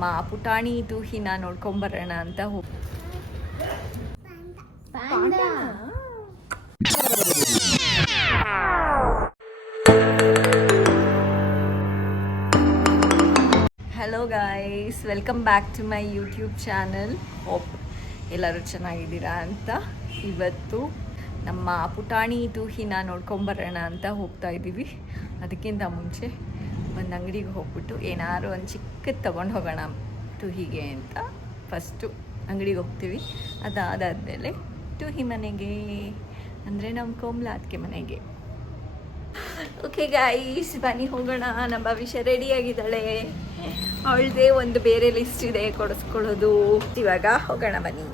ನಮ್ಮ ಪುಟಾಣಿ ಟೂಹಿನ ನೋಡ್ಕೊಂಬರೋಣ ಅಂತ hello guys, welcome back to my YouTube channel. Hope ಎಲ್ಲರೂ ಚೆನ್ನಾಗಿದ್ದೀರಾ ಅಂತ. ಇವತ್ತು ನಮ್ಮ ಪುಟಾಣಿ ಟೂಹಿನ ನೋಡ್ಕೊಂಬರೋಣ ಅಂತ ಹೋಗ್ತಾ ಇದ್ದೀವಿ. ಅದಕ್ಕಿಂತ ಮುಂಚೆ ಒಂದು ಅಂಗಡಿಗೆ ಹೋಗ್ಬಿಟ್ಟು ಏನಾದ್ರು ಒಂದು ಚಿಕ್ಕದು ತೊಗೊಂಡು ಹೋಗೋಣ ಟೂಹಿಗೆ ಅಂತ ಫಸ್ಟು ಅಂಗಡಿಗೆ ಹೋಗ್ತೀವಿ. ಅದಾದಮೇಲೆ ಟೂಹಿ ಮನೆಗೆ, ಅಂದರೆ ನಮ್ಮ ಕೋಮ್ಲಾ ಅದಕ್ಕೆ ಮನೆಗೆ. ಓಕೆ ಗಾಯ್ಸ್, ಬನ್ನಿ ಹೋಗೋಣ. ನಮ್ಮ ಭವಿಷ್ಯ ರೆಡಿಯಾಗಿದ್ದಾಳೆ. ಅವಳದೇ ಒಂದು ಬೇರೆ ಲಿಸ್ಟ್ ಇದೆ ಕೊಡಿಸ್ಕೊಳ್ಳೋದು. ಇವಾಗ ಹೋಗೋಣ ಬನ್ನಿ.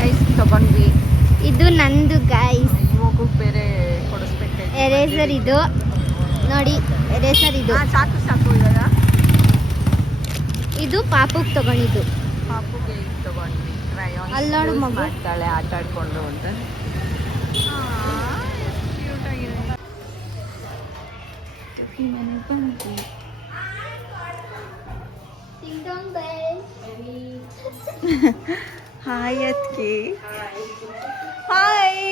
ಗೈಸ್ ತಗೊಂಡ್ವಿ. ಇದು ನಂದು ಗೈಸ್. ಇವಾಗೂ ಬೇರೆ ಕೊಡಿಸ್ಬೇಕು. ಎರೇಸರ್ ಇದು ನೋಡಿ, ಎರೇಸರ್ ಇದು ಸಾಕು ಸಾಕು. ಇವಾಗ ಇದು ಪಾಪುಗೆ ತಗೊಂಡಿದ್ದು. ಪಾಪುಗೆ ಇದು ತಗೊಂಡ್ವಿ. ಕ್ರಯಾನ್ ಅಲ್ಲೋಡು ಮಗು ಮಾಡ್ತಾಳೆ ಆಟ ಆಡ್ಕೊಂಡು ಅಂತ. ಹಾಯ್ ಅದ್ಕೆ. ಹಾಯ್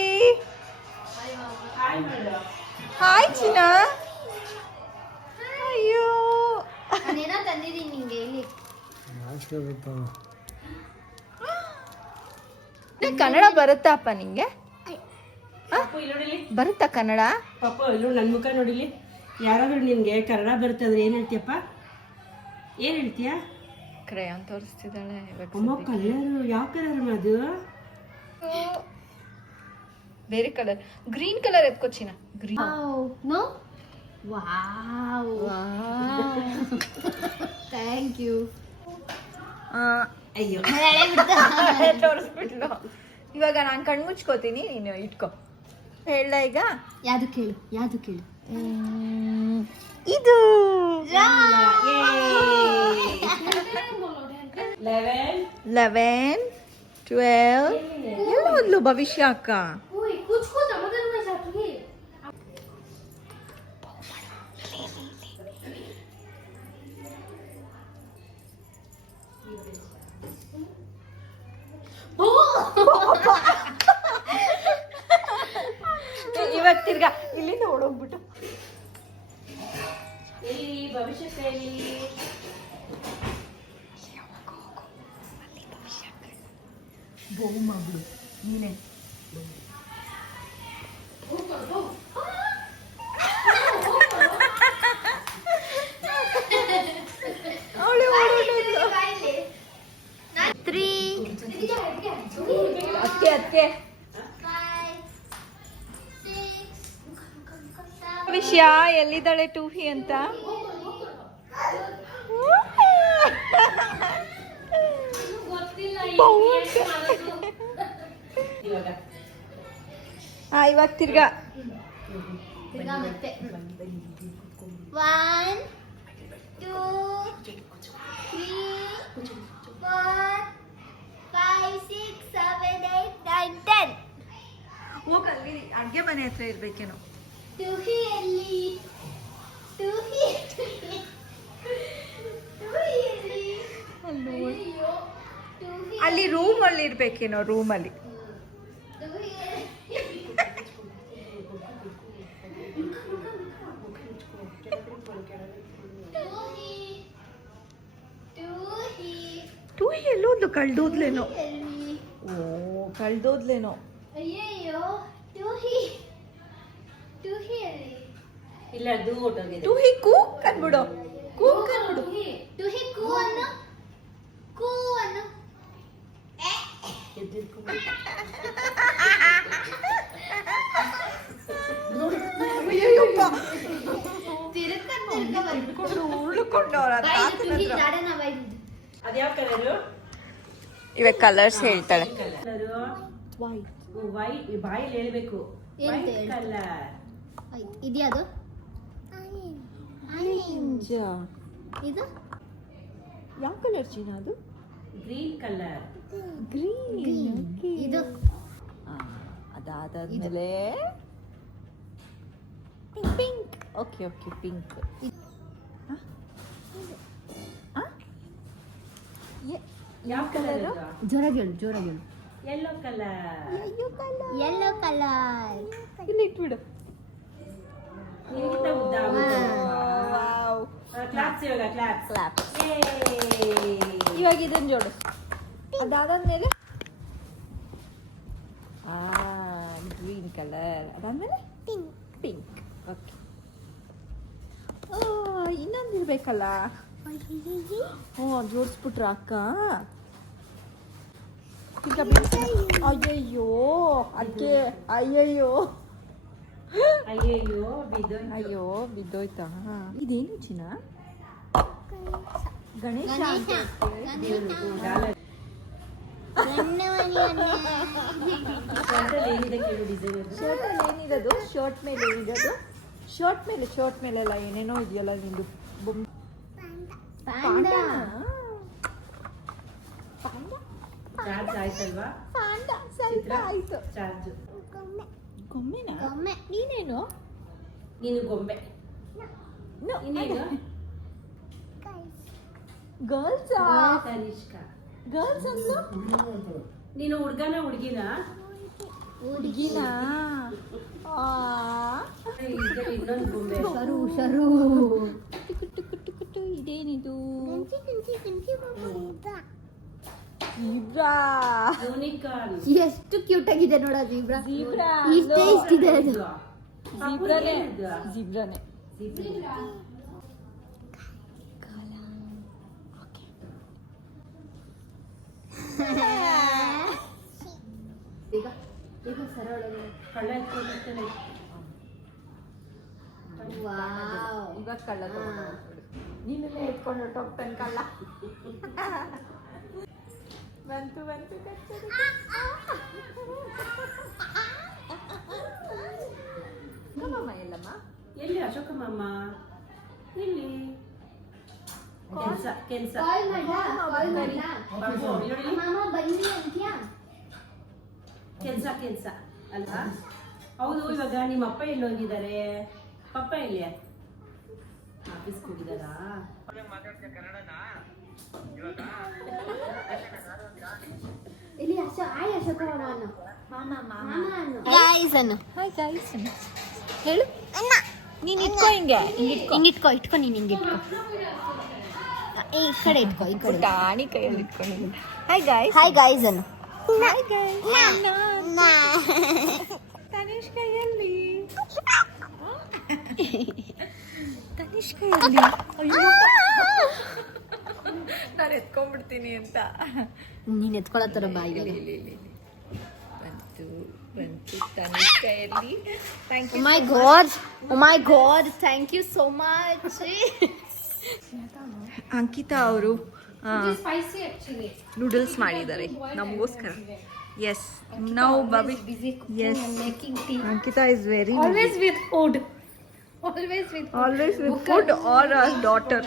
ಹಾಯ್ ಚಿನ್ನ. ಅಯ್ಯೋ ಅದೇನೋ ತಂದಿದ್ದೀನಿ ನಿಂಗೆ ಇಲ್ಲಿ. ಕನ್ನಡ ಬರುತ್ತಪ್ಪ ನಿಂಗೆ? ಬರುತ್ತಾ ಕನ್ನಡ? ಪಾಪ ಇಲ್ಲೂ ನನ್ನ ಮುಖ ನೋಡಿಲಿ. ಯಾರಾದ್ರೂ ನಿನ್ಗೆ ಕನ್ನಡ ಬರುತ್ತೆ ಅಂದ್ರೆ ಏನು ಹೇಳ್ತೀಯಪ್ಪ? ಏನು ಹೇಳ್ತೀಯ? ಕ್ರಯಾನ್ ತೋರಿಸ್ತಿದ್ದಾಳೆ. ಅಮ್ಮ ಕಲರ್ ಯಾವ ಕಲರ್ ಅದು? ಬೇರೆ ಕಲರ್, ಗ್ರೀನ್ ಕಲರ್ ಎತ್ಕೊಚಿನ. Green. No wow, thank you. ಅಯ್ಯೋ ತೋರಿಸ್ಬಿಟ್ಲು. ಇವಾಗ ನಾನು ಕಣ್ಣು ಮುಚ್ಕೋತೀನಿ, ನೀನು ಇಟ್ಕೋ. ಹೇಳ ಈಗ. ಯಾವುದು ಕೇಳು, ಯಾವುದು ಕೇಳು. ಇದು 11, 12. ಎಲ್ಲ ಓದ್ಲು ಭವಿಷ್ಯ ಅಕ್ಕ. ಇವಾಗ ತಿರ್ಗಾ ಇಲ್ಲಿಂದ ಓಡೋಗ್ಬಿಟ್ಟು ಭವಿಷ್ಯ ಬಹು ಮಗಳು ನೀನೆ. ಅದಕ್ಕೆ ವಿಷಯ ಎಲ್ಲಿದ್ದಾಳೆ ಟೂಹಿ ಅಂತ. ಇವಾಗ ತಿರ್ಗಾ 1, 2, 3, 4, 5, 6, 7, 8, 9, 10. ಹೋಗಲ್ಲಿ ಅಡ್ಗೆ ಮನೆ ಹತ್ರ ಇರ್ಬೇಕೇನೋ. ಟೂಹಿ ಎಲ್ಲಿ? ಟೂಹಿ ಎಲ್ಲಿ? ಅಲ್ಲಿ ರೂಮಲ್ಲಿ ಇರ್ಬೇಕೇನೋ, ರೂಮಲ್ಲಿ. ಟೂಹಿ ಎಲ್ಲೋದ್ಲು? ಕಳ್ದೋದ್ಲೇನೋ. ಓ ಕಳ್ದೋದ್ಲೇನೋ. ಅಯ್ಯಯ್ಯೋ, ಟೂಹಿ ಟೂಹಿ ಎಲ್ಲಿ? ಇಲ್ಲ ಅದು ಹೊಟ್ಟೋಗಿದೆ. ಟೂಹಿ ಕೂ ಕನ್ಬಿಡು, ಕೂ ಕನ್ಬಿಡು. ಟೂಹಿ ಕೂ ಅನ್ನು, ಕೂ ಅನ್ನು. ಅದ್ಯಾವ ಕಲರು? ಇವಾಗ ಕಲರ್ಸ್ ಹೇಳ್ತಾಳೆ. ವೈಟ್ ಬಾಯಲ್ಲಿ ಹೇಳ್ಬೇಕು. ಕಲರ್ ಇದೆಯಾ ಅದು? ಇದು ಯಾವ ಕಲರ್ ಚೀನಾ? ಅದು ಗ್ರೀನ್ ಕಲರ್. ಗ್ರೀನ್. ಇದು ಅದಾದ್ಮೇಲೆ ಪಿಂಕ್. ಓಕೆ ಓಕೆ ಪಿಂಕ್ ಯಾವ ಕಲರ್ ಜೋರಾಗಿ ಹೇಳು ಜೋರಾಗಿ ಹೇಳು. Yellow colour. Yellow colour. ಇಲ್ಲಿ ಇಟ್ಬಿಡು. ನಿನಗಿಂತ ಉದ್ದ ಕ್ಲಾಪ್ಸ್ ಇವಾಗ ಕ್ಲಾಪ್ಸ್. ಕ್ಲಾಪ್. ಇವಾಗ ಇದನ್ನ ಜೋಡು. ಅದಾದ್ಮೇಲೆ ಗ್ರೀನ್ ಕಲರ್. ಅದಾದ್ಮೇಲೆ ಪಿಂಕ್. ಓಕೆ. ಇನ್ನೊಂದು ಇರ್ಬೇಕಲ್ಲ. ಜೋಡಿಸ್ಬಿಟ್ರ ಅಕ್ಕ. ಅಯ್ಯಯ್ಯೋ ಅದಕ್ಕೆ ಅಯ್ಯಯ್ಯೋ ಅಯ್ಯಯ್ಯೋ ಬಿದ್ದೋಯ್ತು. ಅಯ್ಯೋ ಬಿದ್ದೋಯ್ತಾ. ಇದೇನು ಚಿನ್ನ? ಗಣೇಶ ಅಂತ ಶರ್ಟಲ್ಲಿ ಏನಿದೆ ಕೇಳು ಡಿಸೈನ್. ಶರ್ಟಲ್ಲಿ ಏನಿರೋದು? ಶರ್ಟ್ ಮೇಲೆ ಇರೋದು. ಶರ್ಟ್ ಮೇಲೆಲ್ಲ ಏನೇನೋ ಇದೆಯಲ್ಲ ನಿಂದು. ಚಾರ್ಜ್ ಆಯ್ತಲ್ವಾ? ಸ್ವಲ್ಪ ಆಯ್ತು. ಚಾರ್ಜ್. ಗೊಂಬೆನಾ? ನೀನೇನು? ನೀನು ಗೊಂಬೆ. ಇನ್ನೇನು? ಗರ್ಲ್ಸ್ ತನಿಷ್ಕಾ. ಗರ್ಲ್ಸ್ ಅಂದ್ಲು. ನೀನು ಹುಡ್ಗನ ಹುಡ್ಗಿನ? ಹುಡುಗಿನಾ? ಇನ್ನೊಂದು ಗೊಂಬೆ. ಶರು ಕುಟ್ಟು ಇದೇನಿದು? ಜೀಬ್ರಾ. ಯೂನಿಕಾರ್ನ್. ಎಷ್ಟು ಕ್ಯೂಟ್ ಆಗಿದೆ ನೋಡ ಜೀಬ್ರಾ. ಜೀಬ್ರಾ ಇಷ್ಟಿದೆ ಅದು. ಜೀಬ್ರಾನೇ. ಜೀಬ್ರಾನೇ. ಈಗ ಸರ ಒಳಗೆ. ಕಳ್ಳ ಎತ್ಕೊಂಡಿರ್ತಾನೆ. ವಾವ್. ಇವಾಗ ಕಳ್ಳ ನೀನನ್ನೇ ಎತ್ಕೊಂಡು ಹೊರಟೋಗ್ತಾನೆ ಕಳ್ಳ. ಬಂತು ಕಮ್ಮಮ್ಮ ಎಲ್ಲಮ್ಮ? ಎಲ್ಲಿ ಅಶೋಕ ಮಾಮ? ಎಲ್ಲಿ? ಕೆಲ್ಸ. ಕಾಲ್ ಮಾಡ್ಲಾ? ಕಾಲ್ ಮಾಡ್ಲಾ? ಬಾಬು, ನೋಡಿ. ಮಾಮ ಬನ್ನಿ ಅಂತ್ಯಾ? ಕೆಲ್ಸ ಅಲ್ವಾ? ಹೌದು. ಇವಾಗ ನಿಮ್ಮ ಅಪ್ಪ ಎಲ್ಲಿ ಹೋಗಿದ್ದಾರೆ? ಪಪ್ಪ ಎಲ್ಲಿ? ಆಫೀಸ್ಗೆ ಹೋಗಿದ್ದಾರಾ? ಇಲ್ಲಿ ಅಶೋಕ ಮಾಮ ಅನ್ನು. ಮಾಮ ಮಾಮ ಅನ್ನು. ಗೈಸ್ ಅನ್ನು. ಹಾಯ್ ಗೈಸ್ ಹೇಳು. ನೀನು ಇಟ್ಕೋ ಹಿಂಗೆ ಇಟ್ಕೊ ನೀನು ಹಿಂಗೆ ಇಟ್ಕೊ. ಈ ಕಡೆ ಇಟ್ಕೊ ಈ ಕಡೆ. ಟಾಣಿ ಕೈಯಲ್ಲಿ ಇಟ್ಕೊಂಡಿದ್ದೀನಿ. Hi guys. ಹಾಯ್ ಗೈಸ್ ಅನ್ನು. Hi guys. ತನಿಷ್ ಕೈಯಲ್ಲಿ ನಾನು ಎತ್ಕೊಂಡ್ಬಿಡ್ತೀನಿ ಅಂತ. ನೀನು ಎತ್ಕೊಳತ್ತರ ಬಾಯಿಗೆ. ಬಂತು ತನಿಷ್ ಕೈಯಲ್ಲಿ. Thank you. My god thank you so much. Ankita ಅವರು ನೂಡಲ್ಸ್ ಮಾಡಿದ್ದಾರೆ ನಮಗೋಸ್ಕರ. ಎಸ್ ನಾವು ಬಬಿ. Yes Ankita is very always with food are our daughter.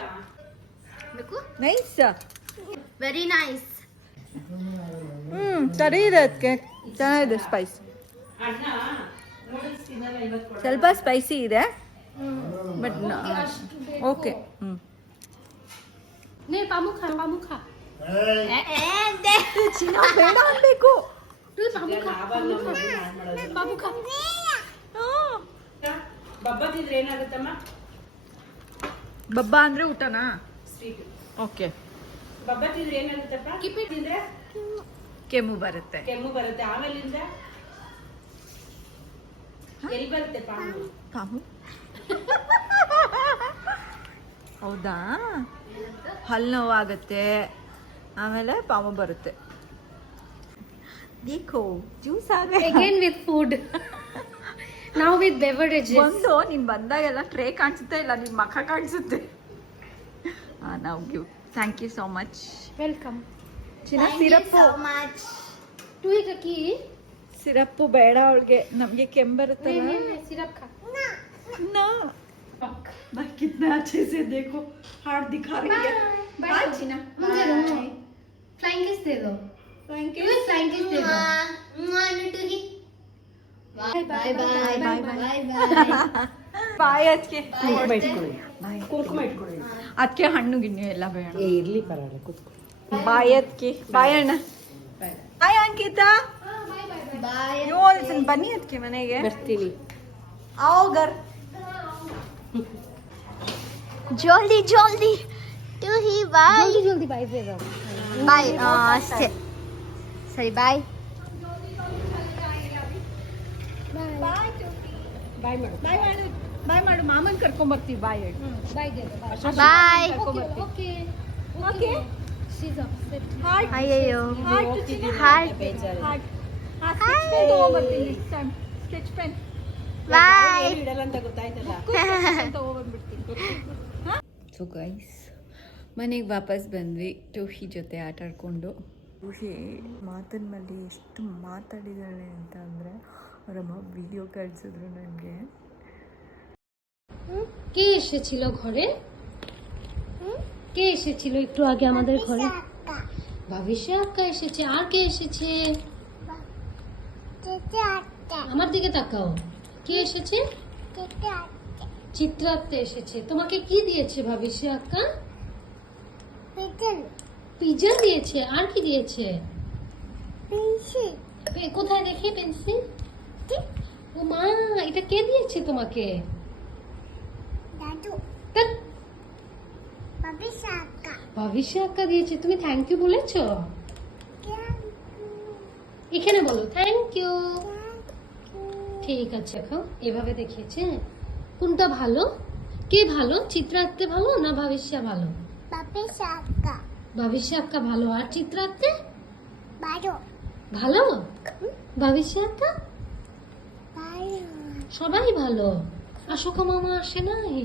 Nice. Very nice. ಸರಿ ಇದೆ. ಅದಕ್ಕೆ ಚೆನ್ನಾಗಿದೆ. ಸ್ಪೈಸ್ ಅಣ್ಣ ನೂಡಲ್ಸ್ ತಿನ್ನಲ್ಲ ಇವತ್ತು. ಸ್ವಲ್ಪ ಸ್ಪೈಸಿ ಇದೆ ಬಟ್ ಓಕೆ. ಚಿನ್ನ ಬೇಡ ಅನ್ಬೇಕು. ಬಬ್ಬ ತಿಂದ್ರೆ ಏನಾಗುತ್ತಮ್ಮ? ಬಬ್ಬ ಅಂದ್ರೆ ಊಟನಾ? ಸ್ವೀಟ್. ಓಕೆ. ಬಬ್ಬ ತಿಂದ್ರೆ ಏನಾಗುತ್ತಪ್ಪ? ಕಿಪ್ಪಿ ತಿಂದ್ರೆ ಕೆಮ್ಮು ಬರುತ್ತೆ. ಕೆಮ್ಮು ಬರುತ್ತೆ. ಆಮೇಲಿಂದ ಎಲ್ಲಿ ಬರುತ್ತೆ? ಪಾಮು. ಪಾಮು. ಹೌದಾ? ಹಲ್ಲು ನೋವಾಗುತ್ತೆ, ಆಮೇಲೆ ಪಾಮು ಬರುತ್ತೆ. Dekho juice again with food. ನಾವು ವಿತ್ ಬೆವರೇಜಸ್. ಒಂದು ನೀನ್ ಬಂದಾಗೆಲ್ಲ ಟ್ರೇ ಕಾಣಿಸುತ್ತೆ, ಇಲ್ಲ ನಿನ್ ಮಖ ಕಾಣಿಸುತ್ತೆ. ನಾವು give. Thank you so much. Welcome. ಚಿನ್ನ ಸಿರಪ್ಪು. ಟು ಇಟ್ ಅಕ್ಕಿ. ಸಿರಪ್ಪು ಬೇಡ ಅವಳಿಗೆ, ನಮ್ಗೆ ಕೆಮ್ಮು ಬರುತ್ತಲ್ಲ. सिरप खा ना भाई कितना अच्छे से देखो हार्ट दिखा रही है. बाय जीना मुझे फ्लाइंग किस दे दो. फ्लाइंग किस दे दो. Bye bye bye bye bye. Bye ಅದಕ್ಕೆ ಕುಂಕುಮ ಇಟ್ಕೊಳ್ಳಿ ಕುಂಕುಮ ಇಟ್ಕೊಳ್ಳಿ ಅದಕ್ಕೆ ಹಣ್ಣು ಗಿಣ್ಣು ಎಲ್ಲ ಬೇಡ. ಇರ್ಲಿ ಪರವಾಗಿಲ್ಲ ಕೂತ್ಕೊ. ಬಾಯ್ ಅದಕ್ಕೆ ಬಾಯ್ ಅಣ್ಣ. ಬಾಯ್ ಅಂಕಿತಾ. ಬಾಯ್ ಅಯ್ಯೋ ಬನ್ನಿ ಅದಕ್ಕೆ ಮನೆಗೆ. ಬರ್ತೀನಿ. आओ ಜಲ್ದಿ ಜಲ್ದಿ ಟು ಹಿ ಬಾಯ್ ಜಲ್ದಿ ಜಲ್ದಿ ಬಾಯ್ ಬಾಯ್ ಅಷ್ಟೇ ಸರಿ ಬಾಯ್ ಬಾಯ್ ಮಾಡು. ಬಾಯ್ ಮಾಡು ಮಾಮನ್ ಕರ್ಕೊಂಡ್ ಬರ್ತೀವಿ. ಬಾಯ್ ಹೇಳಿ. ಬಾಯ್ ಓಕೆ ಅಯ್ಯಯ್ಯೋ ಹೋಗ್ತಿದ್ದೀನಿ, ಹಾಯ್. ಬೇಜಾರು. ಸ್ಕೆಚ್ ಪೆನ್ ಬಾಯ್ ಏನು ಇಡಲ್ಲ ಅಂತ ಗೊತ್ತಾಯ್ತಲ್ಲ. ಸೊ ಗೈಸ್ ಮನೆಗೆ ವಾಪಸ್ ಬಂದ್ವಿ. ಟೂಹಿ ಜೊತೆ ಆಟ ಆಡ್ಕೊಂಡು. ಟೂಹಿ ಮಾತಿನ ಮೇಲೆ ಎಷ್ಟು ಮಾತಾಡಿದಾಳೆ ಅಂತ ಅಂದರೆ ಅವರಮ್ಮ ವಿಡಿಯೋ ಕಳಿಸಿದ್ರು ನನಗೆ. কে এসেছিল ঘরে? কে এসেছিল একটু আগে আমাদের ঘরে? ভাবিসা আক্কা এসেছে। আর কে এসেছে? আমার দিকে তাকাও। কে এসেছে? চিত্রাত্তে এসেছে। তোমাকে কি দিয়েছে ভাবিসা আক্কা? পিজা দিয়েছে। আর কি দিয়েছে? কোথায় দেখি পেন্সিল? ও মা, এটা কে দিয়েছে তোমাকে? ধ্যাৎ, ভাবিসা আক্কা দিয়েছে। তুমি থ্যাংক ইউ বলেছো? এখানে বলো থ্যাংক ইউ। ঠিক আছে, এখন এভাবে দেখিয়েছে। কোনটা ভালো? কে ভালো? চিত্রা আঁকতে ভালো না ভাবিসা ভালো? ভাবিসা আক্কা ভালো। আর চিত্রা আঁকতে ভালো? ভাবিসা আক্কা সবাই ভালো। অশোকা মামা আসে নাই?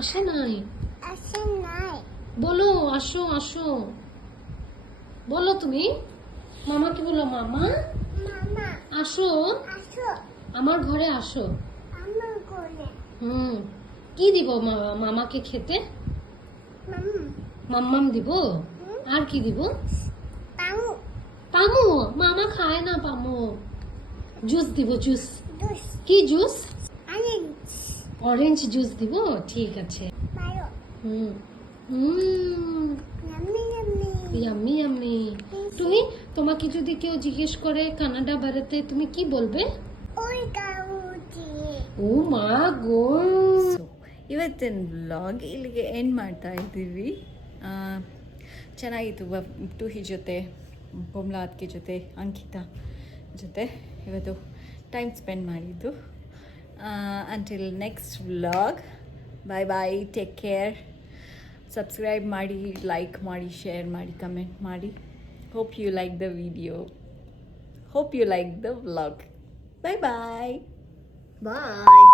আসে নাই? বলো আসো আসো বলো তুমি মামাকে বলো মামা আসো আমার ঘরে আসো। কি দিব মামাকে খেতে? মাম্মাম দিব। আর কি দিব? পামু। মামা খায় না পামু। জুস দিব। জুস কি জুস? অরেঞ্জ জুস দিব। ঠিক আছে। Yummy yummy. তুমি তোমাকে যদি কেউ জিজ্ঞেস করে কানাডা বেড়াতে তুমি কি বলবে? ಓ ಮಾ ಗೋ. ಸೊ ಇವತ್ತಿನ ವ್ಲಾಗ್ ಇಲ್ಲಿಗೆ ಎಂಡ್ ಮಾಡ್ತಾ ಇದ್ದೀವಿ. ಚೆನ್ನಾಗಿತ್ತು ಟೂಹಿ ಜೊತೆ, ಬೊಮ್ಲಾ ಅದ್ಕೆ ಜೊತೆ, ಅಂಕಿತಾ ಜೊತೆ ಇವತ್ತು ಟೈಮ್ ಸ್ಪೆಂಡ್ ಮಾಡಿದ್ದು. Until next vlog, bye bye, take care. Subscribe ಮಾಡಿ, ಲೈಕ್ ಮಾಡಿ, ಶೇರ್ ಮಾಡಿ, ಕಮೆಂಟ್ ಮಾಡಿ. Hope you like the video, hope you like the vlog. Bye bye. Bye.